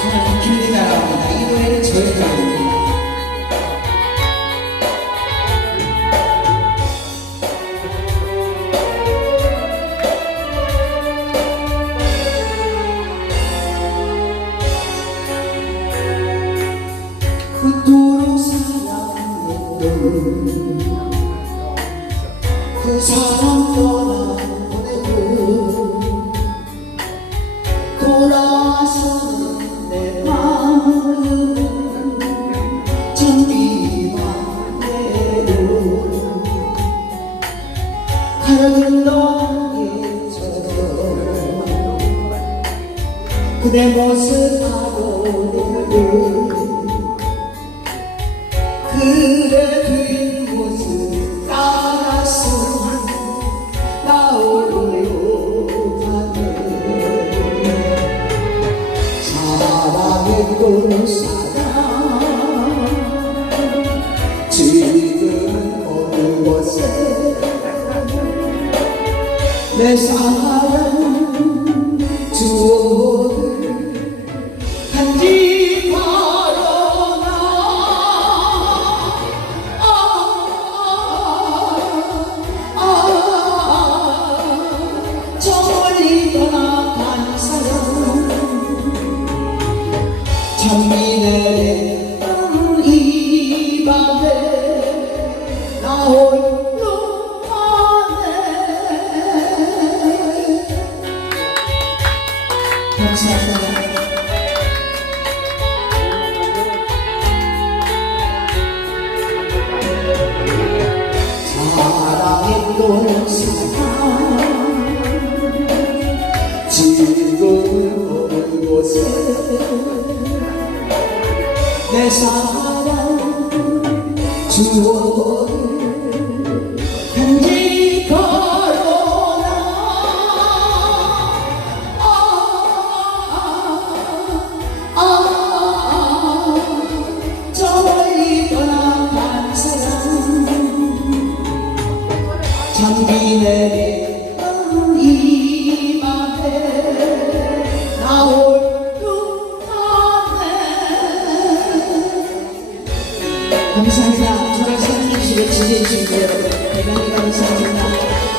정말 기분이 나랍니다. 이 노래는 저의 노래입니다. 그토록 사랑했던 그 사람 떠나 그대 모습 바로 그대 뒷모습 따라서 나오려 하네 사랑했던 사 내 사랑 추억을 간직하러 나. 아, 아, 저 멀리 떠나간 사람. 잠이 내린 이 밤에 나홀 감사합니다 곳에 내 사랑 추억 감사합니다. 저를 사랑해주시고 지지해주신 여러분 대단히 감사합니다